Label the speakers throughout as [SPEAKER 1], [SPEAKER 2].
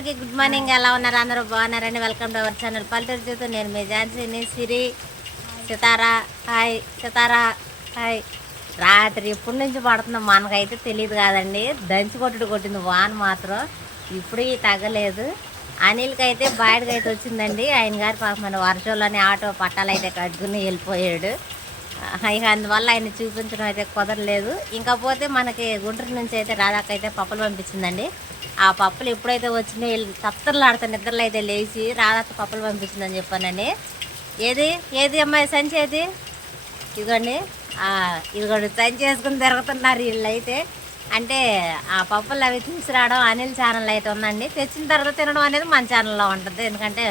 [SPEAKER 1] అందరికీ good morning. ఎలా ఉన్నారు? అందరూ బాగున్నారండి. Welcome to our channel. పల్లెటూరు చూస్తూ నేను మీ ఝాన్సీని సిరి సితారా. హాయ్ సితారా. హాయ్. రాత్రి ఎప్పటి నుంచి పడుతుందో మనకైతే తెలియదు కాదండి. దంచి కొట్టుడు కొట్టింది వాన మాత్రం. ఇప్పుడు తగ్గలేదు. అనిల్కి అయితే బయటకు అయితే వచ్చిందండి. ఆయన గారి పాపం వర్షంలోనే ఆటో పట్టాలు అయితే కట్టుకుని వెళ్ళిపోయాడు. ఇక అందువల్ల ఆయన చూపించడం అయితే కుదరలేదు. ఇంకా పోతే మనకి గుంటూరు నుంచి అయితే రాధాక అయితే పప్పులు పంపించిందండి. ఆ పప్పులు ఎప్పుడైతే వచ్చినాయి తత్తర్లు ఆడుతా నిద్రలో అయితే లేచి రాధాక పప్పులు పంపించిందని చెప్పానని ఏది? ఏది అమ్మాయి సంచి ఏది? ఇదిగోండి. ఇదిగోండి సంచి వేసుకుని తిరుగుతున్నారు వీళ్ళు అయితే అంటే ఆ పప్పులు అవి తీసుకురావడం అనిల్ ఛానల్ అయితే ఉందండి. తెచ్చిన తర్వాత తినడం అనేది మన ఛానల్లో ఉంటుంది. ఎందుకంటే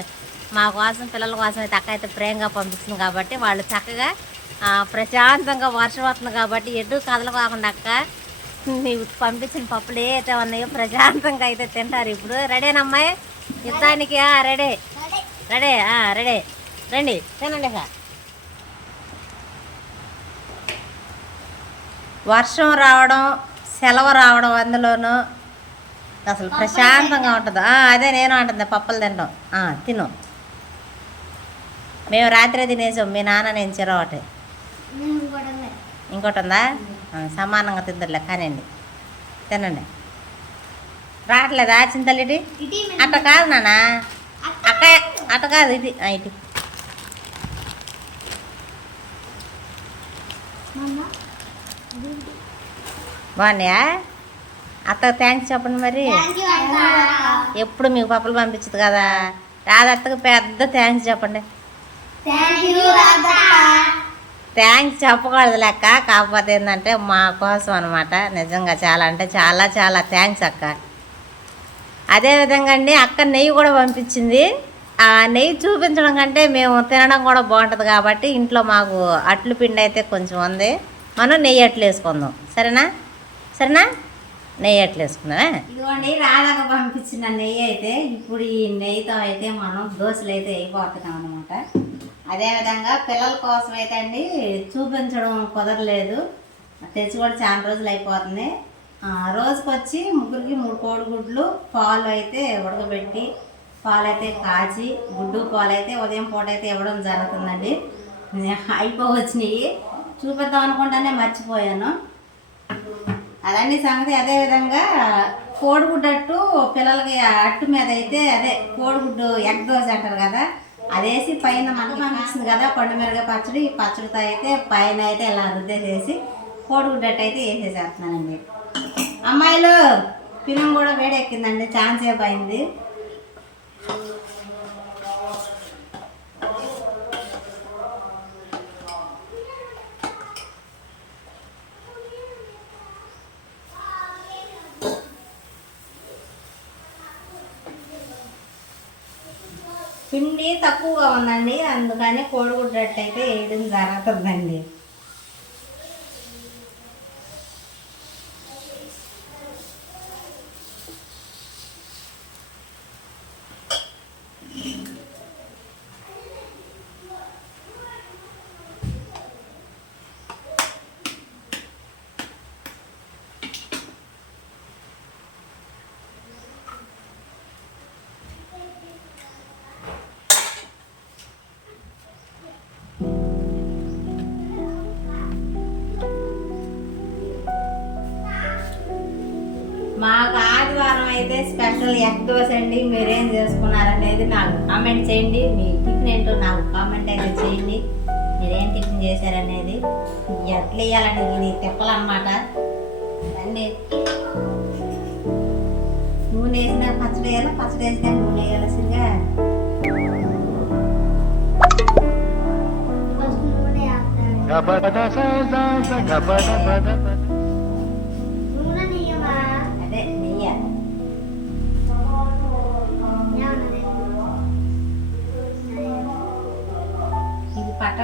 [SPEAKER 1] మా కోసం పిల్లల కోసం అయితే అక్క అయితే ప్రేమగా పంపిస్తుంది కాబట్టి వాళ్ళు చక్కగా ప్రశాంతంగా వర్షం వస్తుంది కాబట్టి ఎటు కదలు కాకుండా అక్క. నీవు పంపించిన పప్పులు ఏ ఉన్నాయో ప్రశాంతంగా అయితే తింటారు ఇప్పుడు. రెడేనమ్మాయి యుద్ధానికి రెడీ. రెడీ ఆ, రెడీ. రండి తినండి సార్ వర్షం రావడం సెలవు రావడం అందులోనూ అసలు ప్రశాంతంగా ఉంటుంది. ఆ, అదే నేను అంటుంది పప్పులు తినడం. తిను. మేము రాత్రి తినేసాం మీ నాన్న నేను చిరవటే ఇంకోటి ఉందా? సమానంగా తిద్దరులే కానివ్వండి. తినండి. రావట్లేదా చింతలిటి అట్ట కాదు నాన్న. అక్క అట్ట కాదు ఇది ఇటు. బాగున్నాయా? అత్త థ్యాంక్స్ చెప్పండి మరి. ఎప్పుడు మీకు పప్పులు పంపించదు కదా. రాదత్తకు పెద్ద థ్యాంక్స్ చెప్పండి. థ్యాంక్స్ చెప్పకూడదు లెక్క కాకపోతే ఏంటంటే మా కోసం అనమాట నిజంగా చాలా అంటే చాలా చాలా థ్యాంక్స్ అక్క. అదేవిధంగా అండి అక్క నెయ్యి కూడా పంపించింది. ఆ నెయ్యి చూపించడం కంటే మేము తినడం కూడా బాగుంటుంది కాబట్టి ఇంట్లో మాకు అట్లు పిండి అయితే కొంచెం ఉంది. మనం నెయ్యి అట్లు వేసుకుందాం. సరేనా? సరేనా? నెయ్యి అట్లు వేసుకుందామే? ఇదిగోండి రాధాక పంపించిన నెయ్యి అయితే ఇప్పుడు ఈ నెయ్యితో అయితే మనం దోశలు అయితే అయిపోతున్నాం అనమాట అదేవిధంగా పిల్లల కోసం అయితే అండి చూపించడం కుదరలేదు. తెచ్చి కూడా చాలా రోజులు అయిపోతుంది. రోజుకొచ్చి రోజుకి వచ్చి ముగ్గురికి మూడు కోడిగుడ్లు పాలు అయితే ఉడకబెట్టి పాలు అయితే కాచి గుడ్డు పాలు అయితే ఉదయం పూట అయితే ఇవ్వడం జరుగుతుందండి. అయిపోవచ్చినాయి. చూపిద్దాం అనుకుంటానే మర్చిపోయాను. అదండి సంగతి అదేవిధంగా కోడిగుడ్డు అట్టు పిల్లలకి అట్టు మీద అయితే అదే కోడిగుడ్డు ఎగ్ దోశ అంటారు కదా అదేసి పైన మనకి పంపిస్తుంది కదా పండు పచ్చడి ఈ పచ్చడితో అయితే పైన అయితే ఇలా రుద్దేసేసి కోడిగుడ్డు అట్టు అయితే వేసేసేస్తున్నానండి. అమ్మాయిలు పిల్లం కూడా వేడెక్కిందండి ఛాన్స్ సేపు అయింది. పిండి తక్కువగా ఉందండి అందుకని కోడిగుడ్డు అట్టు అయితే వేయడం జరుగుతుందండి. మాకు ఆదివారం అయితే స్పెషల్ ఎగ్ దోశ అండి. మీరేం చేసుకున్నారనేది నాకు కామెంట్ చేయండి. మీ టిఫిన్ ఏంటో నాకు కామెంట్ అయితే చేయండి. మీరేం టిఫిన్ చేశారనేది ఎట్లా వేయాలండి ఇది తిప్పాలన్నమాట. అండి నూనె వేసిన పచ్చడి వేయాలి? పచ్చడి వేసిన నూనె వేయాల్సిందిగా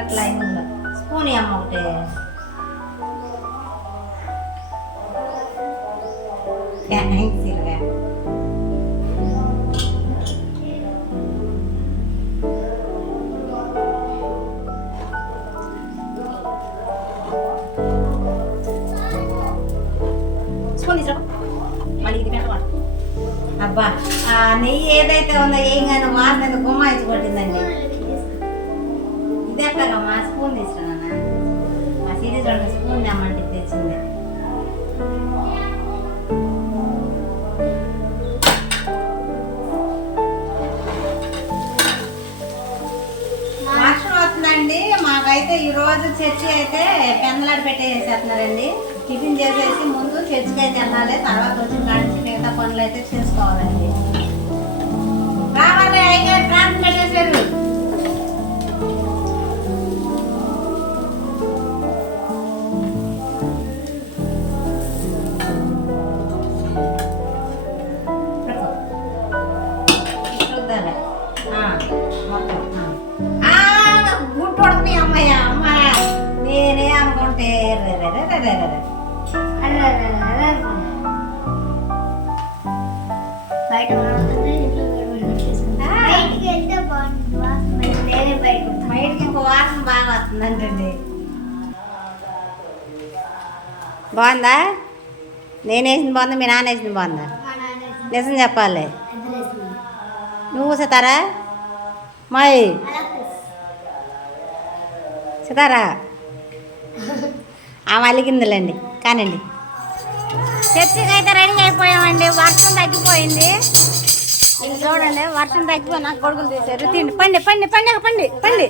[SPEAKER 1] ఇది పట్టట్ల అయింది స్పూన్ అమ్మ ఒకటి థ్యాంక్స్ ఇరగా స్పూన్ తీసుకురా మళ్ళీ ఇది పెట్టవాలి అబ్బా ఆ నెయ్యి ఏదైతే ఉందో ఏం కానీ వాసన గుమ్మాయించి కొట్టిందండి ఇది మా స్పూన్ తీసుకున్నా మా సిరీస్ రెండు స్పూన్ తెమ్మంటే తెచ్చింది. వర్షం వస్తుందండి. మాకైతే ఈ రోజు చర్చి అయితే పెందలాడి పెట్టేసేస్తున్నారండి. టిఫిన్ చేసేసి ముందు చర్చికి అయితే వెళ్ళాలి. తర్వాత వచ్చిన కాడించి మిగతా పనులు అయితే చేసుకోవాలండి. రావాలి. అయ్యగారు అమ్మ. నేనే అనుకుంటే.
[SPEAKER 2] బయట. బయటికి వెళ్తే బాగుంటుంది వాసన. మరి నేనే బయట ఉంటా.
[SPEAKER 1] బయటికి ఇంకో వాసన బాగా వస్తుందంటండి బాగుందా నేను వేసింది బాగుందా మీ నాన్న వేసింది బాగుందా నిజం చెప్పాలి. నువ్వు సితారా మాయ్
[SPEAKER 2] అలా ఆ
[SPEAKER 1] సితారా ఆమె అలిగిందిలేండి కానండి చర్చికి అయితే రెడీ అయిపోయామండి వర్షం తగ్గిపోయింది. చూడండి వర్షం తగ్గిపోయి నాకు కొడుకులు తీశారు. తిండి పండి పండి పండి పండి పండి.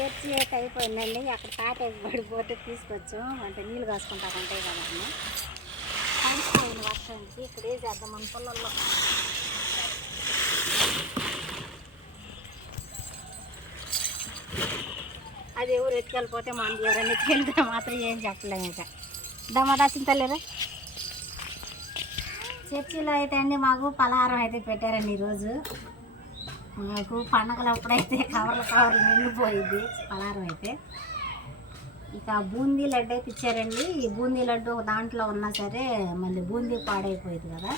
[SPEAKER 1] చర్చి అయితే అయిపోయిందండి. అక్కడ తాట పడిపోతే తీసుకొచ్చాం. అంటే నీళ్ళు కాసుకుంటా ఉంటాయి కదా అని తడిసిపోయింది వర్షానికి ఇక్కడ ఏం చేద్దాం మన పొలంలో అది ఎవరు ఎత్తుకెళ్ళిపోతే మనం ఎవరైనా ఎత్తుకెళ్తే మాత్రం ఏం చెప్పలేము ఇంకా. దమాదా చింతలేదా? చర్చిలో అయితే అండి మాకు పలహారం అయితే పెట్టారండి ఈరోజు. మాకు పండగలు అప్పుడైతే కవర్లు కవర్లు నిండిపోయింది. పలారం అయితే. ఇక బూందీ లడ్డు అయితే ఇచ్చారండి. ఈ బూందీ లడ్డు ఒక దాంట్లో ఉన్నా సరే మళ్ళీ బూందీ పాడైపోయింది కదా.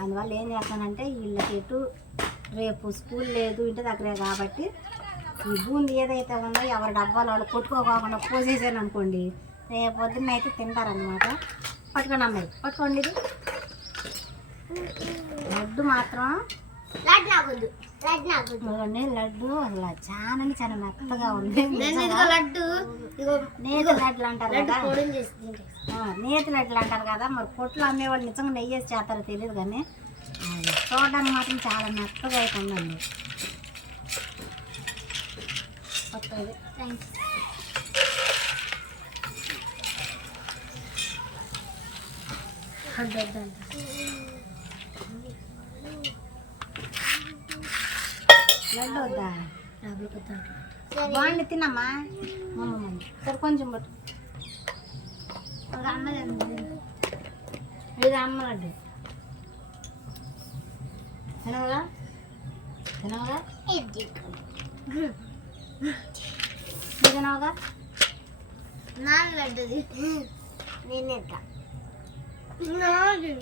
[SPEAKER 1] అందువల్ల ఏం చేస్తానంటే వీళ్ళకి ఎటు రేపు స్కూల్ లేదు ఇంటి దగ్గరే కాబట్టి ఈ బూందీ ఏదైతే ఉందో ఎవరి డబ్బాలు వాళ్ళు కొట్టుకోకుండా పోసేసాను అనుకోండి రేపు పొద్దున్న అయితే తింటారనమాట పట్టుకోండి అమ్మాయి పట్టుకోండి ఇది. లడ్డు మాత్రం
[SPEAKER 2] లడ్డు
[SPEAKER 1] చూడండి లడ్డు అసలు చాలా చాలా మెత్తగా ఉంది.
[SPEAKER 2] లడ్డు?
[SPEAKER 1] నేతి లడ్లు అంటారు కదా. నేతి లడ్లు అంటారు కదా. మరి పొట్లు అమ్మేవాళ్ళు నిజంగా నెయ్యి వేసి చేస్తారో తెలియదు కానీ చూడడానికి మాత్రం చాలా మెత్తగా అయితే ఉందండి కొత్తది.
[SPEAKER 2] వద్దు, వద్దు.
[SPEAKER 1] లడ్డు వద్దా? బాగుంది మమ్మ సరే. కొంచెం పట్టు.
[SPEAKER 2] ఒక అమ్మలేదు
[SPEAKER 1] ఇది అమ్మ లడ్డు. తినవుగా తినవుగా
[SPEAKER 2] నాన్న లడ్డుది
[SPEAKER 1] నేను ఎట్లా
[SPEAKER 2] నాది.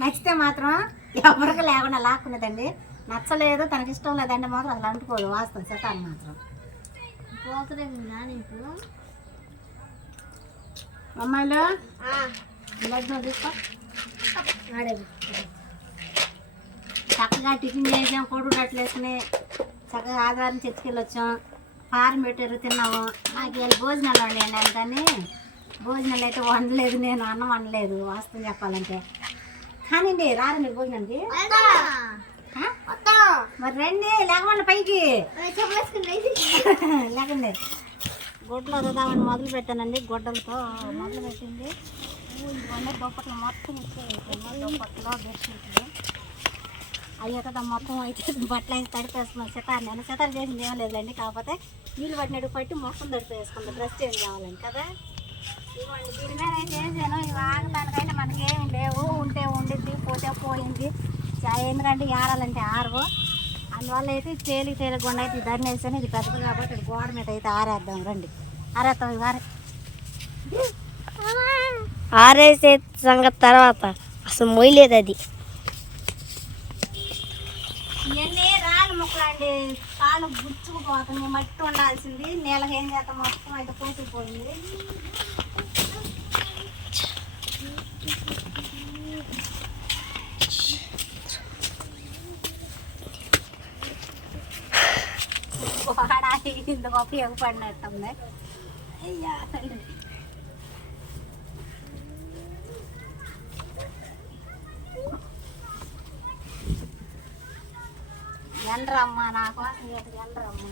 [SPEAKER 1] నచ్చితే మాత్రం ఎవరికి లేకుండా లాక్కున్నదండి. నచ్చలేదు తనకి ఇష్టం లేదంటే మాత్రం అసలు అంటుకోదు వాస్తవం శతాన్ని మాత్రం. అమ్మాయిలు? తీసుకో. చక్కగా టిఫిన్ చేసాం కోడి రట్లు వేసుకుని చక్కగా ఆధారం చర్చికెళ్ళొచ్చాం పారం పెట్టారు తిన్నాము. నాకు వీళ్ళు భోజనాలు వండాను కానీ భోజనాలు అయితే వండలేదు నేను అన్నం వండలేదు వాస్తవం చెప్పాలంటే. కానివ్వండి రారు మీరు భోజనానికి? ఆ? మరి రండి లేకపోతే పైకి. లేకండి. గుడ్లు వదుదామని మొదలు పెట్టానండి గుడ్డలతో మొదలు పెట్టింది. ఇవన్నీ దుప్పట్లు మొత్తం దుప్పట్లు బెడ్షీట్లు. అయ్యో కదా మొత్తం అయితే బట్టలు అయితే తడిపేస్తున్నాం. సితార్ నేను సితార్ చేసింది ఏం లేదులేండి కాకపోతే నీళ్ళు పట్టినట్టు పట్టి మొత్తం తడిపేసుకుంది. డ్రెస్ చేంజ్ కావాలని కదా? దీని మీద అయితే మనకేమి లేవు. ఉంటే ఉండిద్ది పోతే పోయింది. ఎందుకంటే ఆరాలంటే ఆరు. అందువల్ల అయితే తేలి అయితే దాన్ని వేసాను ఇది పెద్దది కాబట్టి గోడ మీద అయితే ఆరేద్దాం రండి.
[SPEAKER 2] ఆరేసే సంగతి తర్వాత. అసలు మొయ్యలేదు అది.
[SPEAKER 1] ఇవన్నీ రాళ్ళు ముక్కలండి. కాళ్ళు గుచ్చుకుపోతుంది మట్టి ఉండాల్సింది. నీళ్ళకి ఏం చేస్తాం మొత్తం అయితే పోసిపోయింది గోడ ఇందుకు ఉపయోగపడినట్టుంది అయ్యా ఎండ్రమ్మా నా కోసం ఎండ్రమ్మా.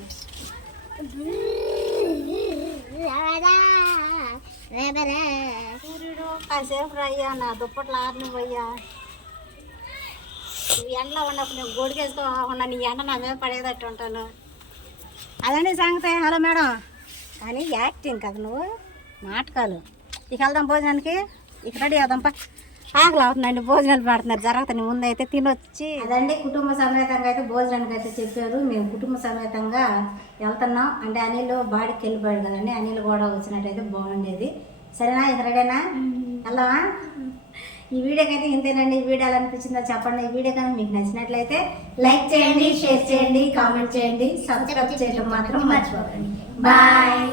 [SPEAKER 1] సూర్యుడు కాసేపు అయ్యా నా దుప్పట్లు ఆరిని పోయ్యా. నువ్వు ఎండలో ఉన్నప్పుడు నేను గొడిగేసుకో ఉన్నా నీ ఎండ నా మీద పడేదట్టు ఉంటాను. అదండి సంగతి. Hello madam. కానీ యాక్టింగ్ కదా నువ్వు? నాటకాలు. ఇక వెళ్దాం భోజనానికి. ఇక రెడీ అవుదాంపా ఆకలి అవుతుందండి. భోజనాలు పెడుతున్నారు. ముందు అయితే తినొచ్చి. అదండి కుటుంబ సమేతంగా అయితే భోజనానికి అయితే చెప్పారు. మేము కుటుంబ సమేతంగా వెళ్తున్నాం. అంటే అనిల్ బాడికి వెళ్ళిపోయాడు కదండి. అనిల్ కూడా వచ్చినట్టయితే బాగుండేది. సరేనా? ఇక రెడీనా? వెళ్దామా? ఈ వీడియోకి అయితే ఇంతేనండి. ఈ వీడియో అనిపించిందో చెప్పండి. ఈ వీడియో కానీ మీకు నచ్చినట్లయితే లైక్ చేయండి షేర్ చేయండి కామెంట్ చేయండి. సబ్స్క్రైబ్ చేయడం మాత్రం మర్చిపోకండి. బాయ్.